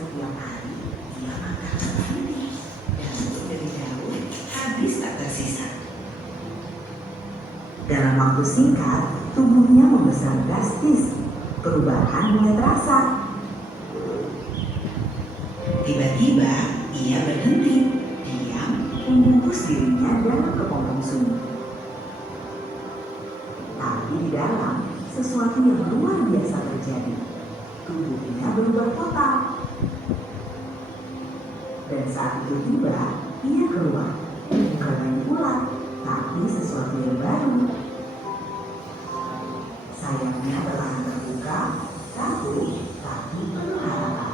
Setiap hari dia makan sendiri dan dari daun habis tak tersisa. Dalam waktu singkat, tubuhnya membesar drastis. Perubahan mulai terasa. Tiba-tiba ia berhenti, diam, membungkus dirinya dalam kepompong sunyi. Tapi di dalam, sesuatu yang luar biasa terjadi. Tubuhnya berubah total. Dan saat itu tiba, ia keluar. Bukan main ular, tapi sesuatu yang baru. Sayapnya perlahan terbuka, rapuh, tapi penuh harapan.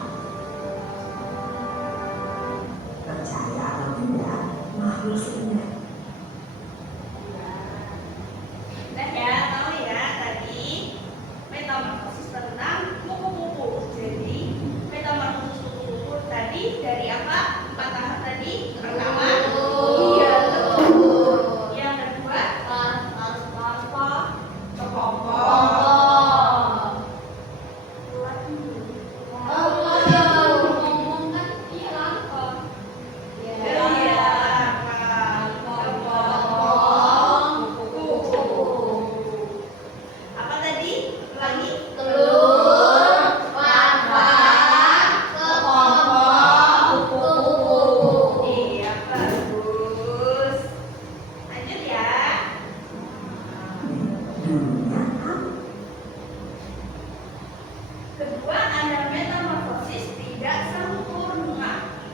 Percaya atau tidak, makhluk seindah. Nah ya, tahu ya tadi metamorfosis tentang kupu-kupu. Jadi metamorfosis kupu-kupu tadi dari apa? 4 tahap tadi. Pertama, iya telur. Yang kedua, larva, kepompong. Apa tadi? Ulangi. Iya, bagus. Lanjut ya. Dulunya kamu. Kedua, ada metamorfosis tidak sempurna.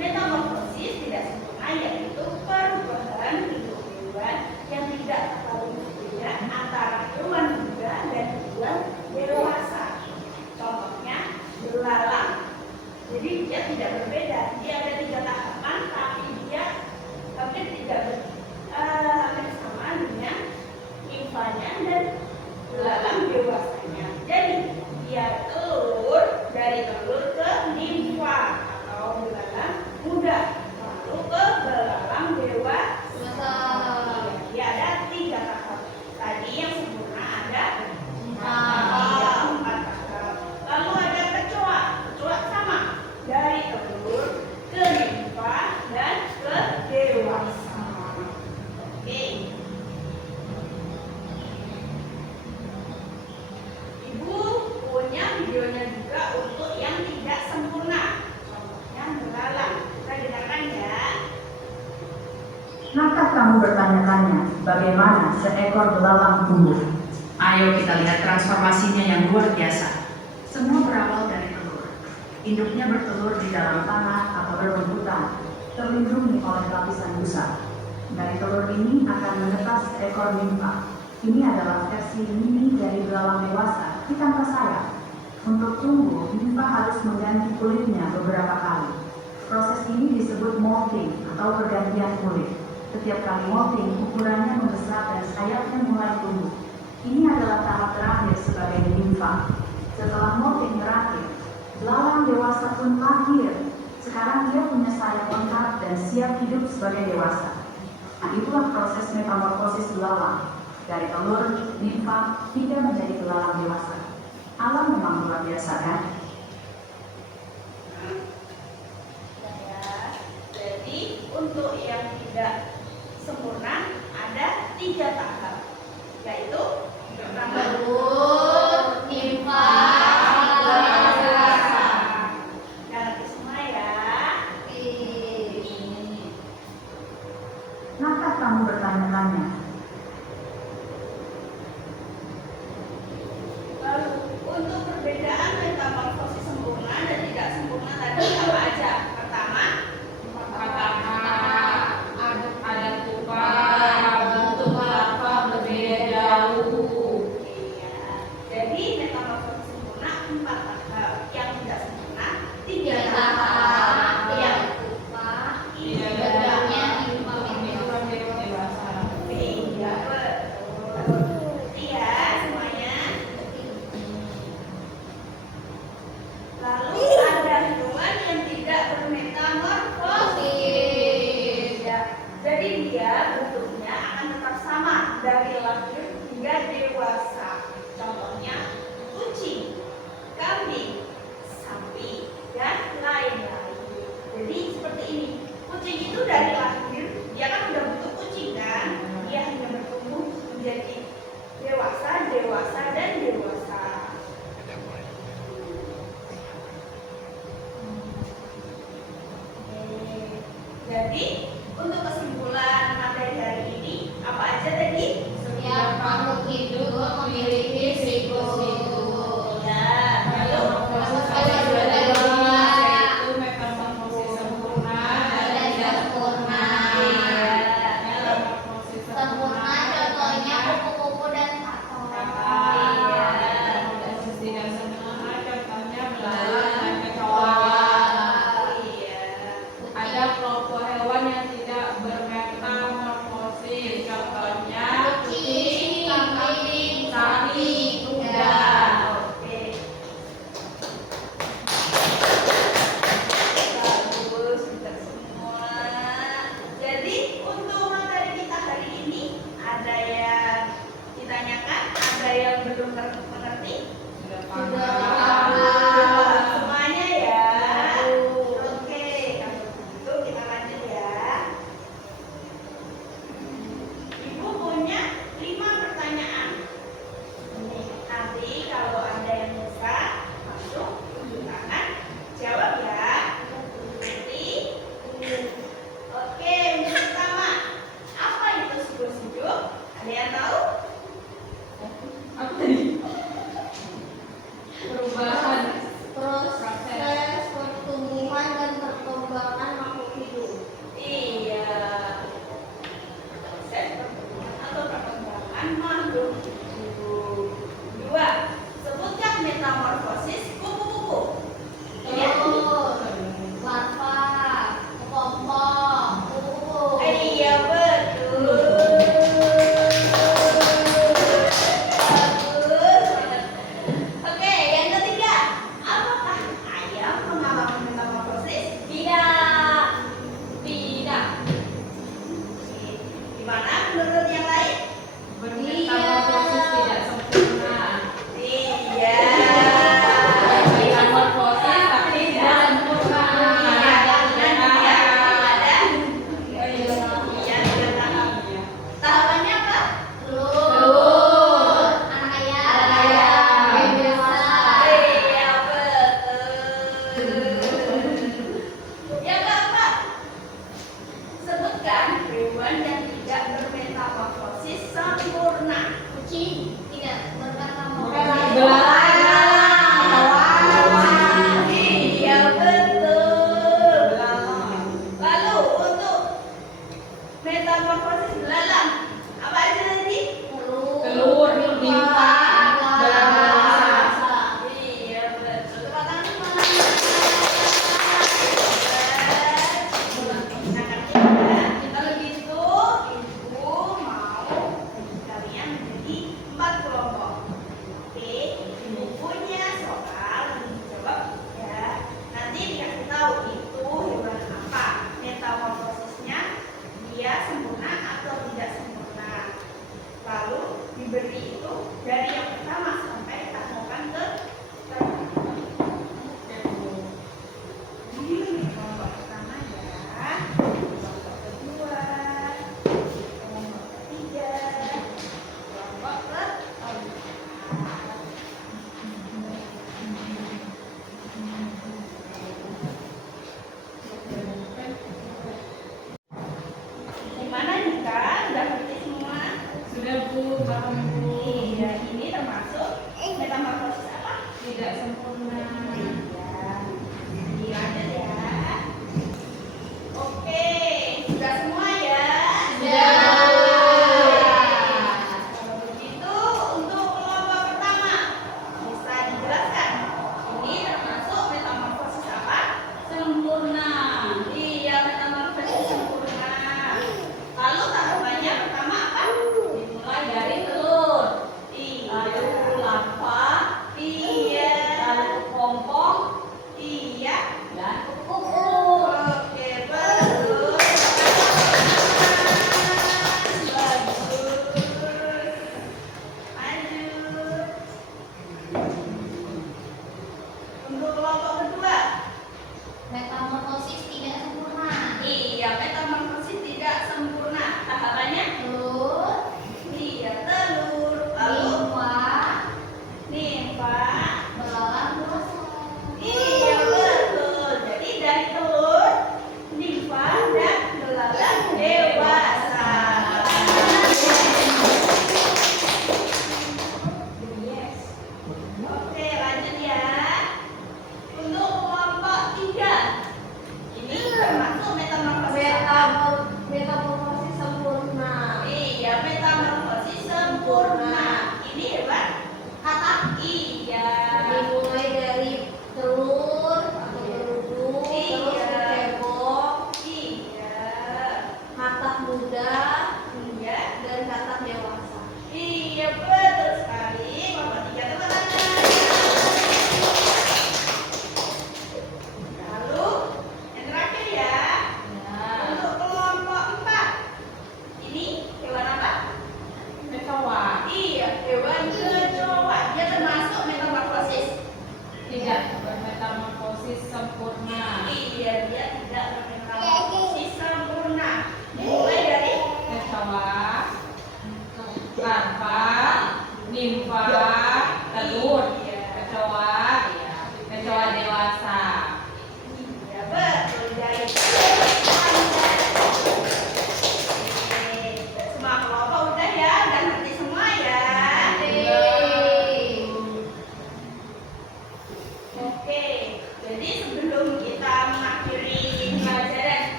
Metamorfosis tidak sempurna yaitu perubahan bentuk hewan yang tidak terlalu berbeda antara hewan muda dan hewan dewasa. Contohnya belalang. Jadi dia tidak berbeda. Dia ada 3 tahapan, tapi dia hampir hampir sama dengan nimfanya dan belalang dewasanya. Jadi dia telur, dari telur ke nimfa atau belalang muda, lalu ke belalang dewasa. Dia ada 3 tahap. Tadi yang sempurna ada 4 tahap. Lalu ada kecoa. Kecoa sama, dari telur ke nimfa dan ke dewasa. Oke. Ibu punya videonya juga untuk yang tidak sempurna. Contohnya belalang. Kita dengarkan ya. Maka kamu bertanya-tanya, bagaimana seekor belalang tumbuh? Ayo kita lihat transformasinya yang luar biasa. Semua berawal dari telur. Induknya bertelur di dalam tanah atau rerumputan, terlindungi oleh lapisan busa. Dari telur ini akan menetas seekor nimfa. Ini adalah versi mini dari belalang dewasa, tanpa sayap. Untuk tumbuh, nimfa harus mengganti kulitnya beberapa kali. Proses ini disebut molting atau pergantian kulit. Setiap kali molting, ukurannya membesar dan sayapnya mulai tumbuh. Ini adalah tahap terakhir sebagai nimfa. Setelah molting berakhir, belalang dewasa pun lahir. Sekarang dia punya sayap lengkap dan siap hidup sebagai dewasa. Nah, itulah proses metamorfosis belalang. Dari telur, nimfa, hingga menjadi belalang dewasa. Alam memang luar biasa, kan? Jadi untuk yang tidak sempurna ada 3 tahap, yaitu pertama telur, nimfa, dewasa. Nah, nanti semua ya. Maka kamu bertanya-tanya, Lalu untuk perbedaan metamorfosis sempurna dan tidak sempurna tadi apa aja? Pertama, ada pupa, bentuk larva berbeda jauh. iya. Jadi metamorfosis sempurna 4 tahap, yang tidak sempurna 3 tahap. Yang pupa, iya. bedanya nimfa Oke. Jadi, untuk kesimpulan materi hari ini, apa aja tadi? Setiap makhluk hidup memiliki siklus-siklus. Ya, lalu Yaitu metamorfosis sempurna dan tidak sempurna. Metamorfosis Sempurna contohnya kupu-kupu dan tato. Metamorfosis tidak sempurna contohnya belalang dan kecoa. Ada kelompok hewan yang tidak bermetamorfosis, contohnya kucing, kambing,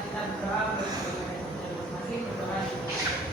kita berdoa bersama-sama masing-masing berdoa.